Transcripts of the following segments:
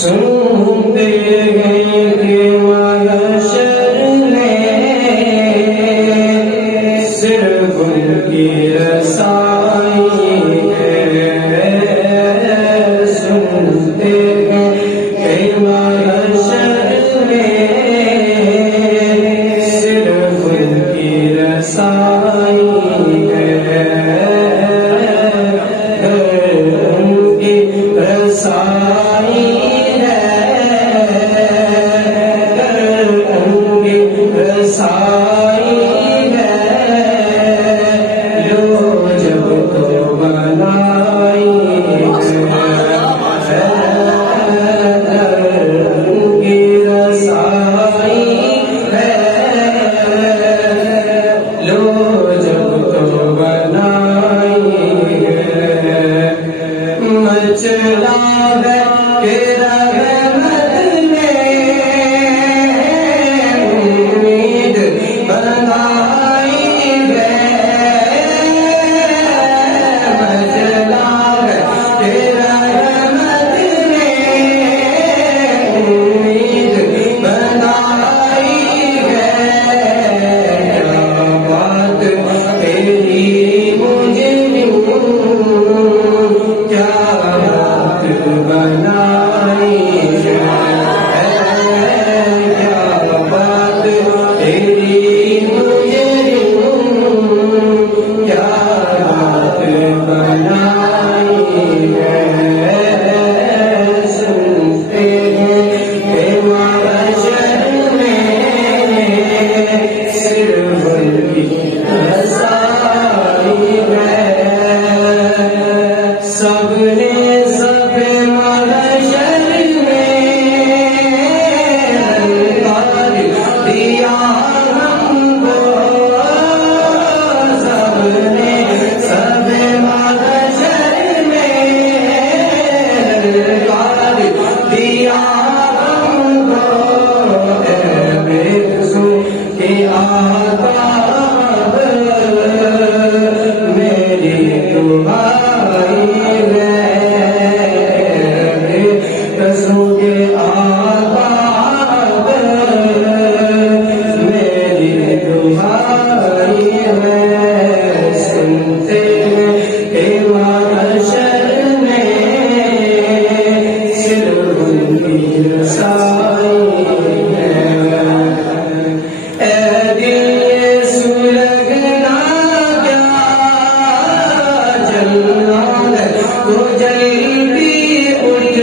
सुनते हैं कि महशर में सिर्फ उनकी रसाई है। सुनते हैं कि महशर में सिर्फ उनकी रसाई है। उनकी रसाई रसाई है। लो जब तो बनाई उनकी रसाई है। लो जब तो बनाई है। मचला है कि रहमत ने उम्मीद बनाई है। मचला है कि रहमत ने उम्मीद बनाई है। क्या बात तेरी मुझे क्या बात बनाई है। क्या बात तेरी मुझे क्या बात बनाई है। सुनते हैं कि महशर में सिर्फ उनकी रसाई है। सबने सब महशर में ललकार दिया हमको। सबने सब महशर में ललकार दिया हमको। बेकसू के आदाब मेरी दुआई है। बेकसू के आदाब मेरी दुआई है। सुनते हैं कि महशर में सिर्फ उनकी रसाई है। ए दिल सुलगना क्या जलना तो जल्दी उठ।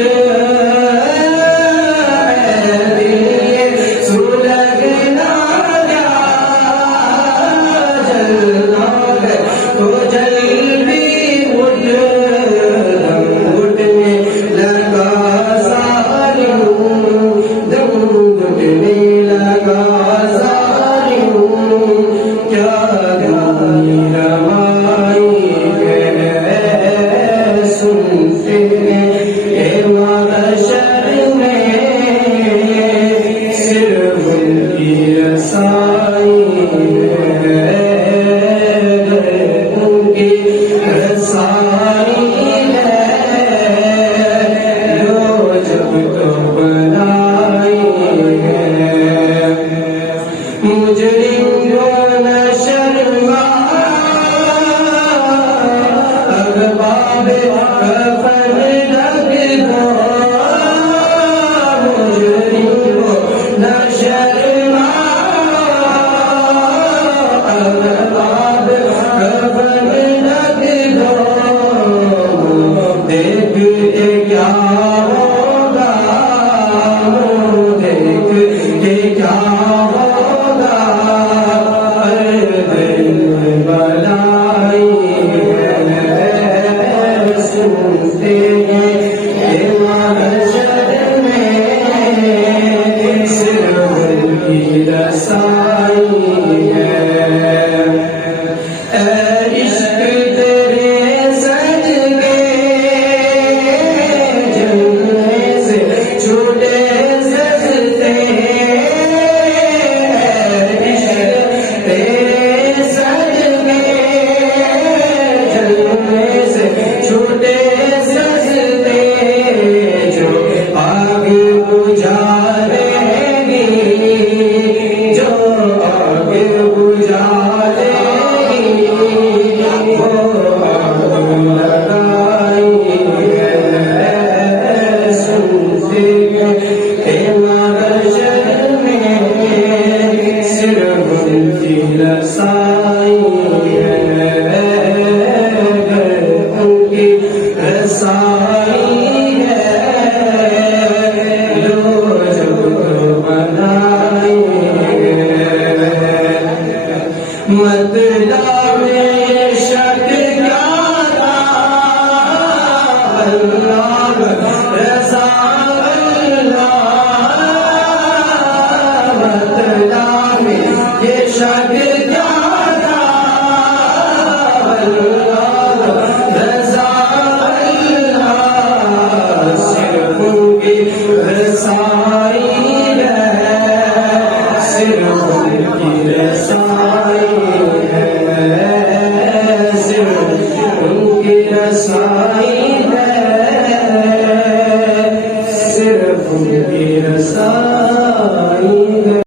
रसाई है, सिर्फ उनकी रसाई है।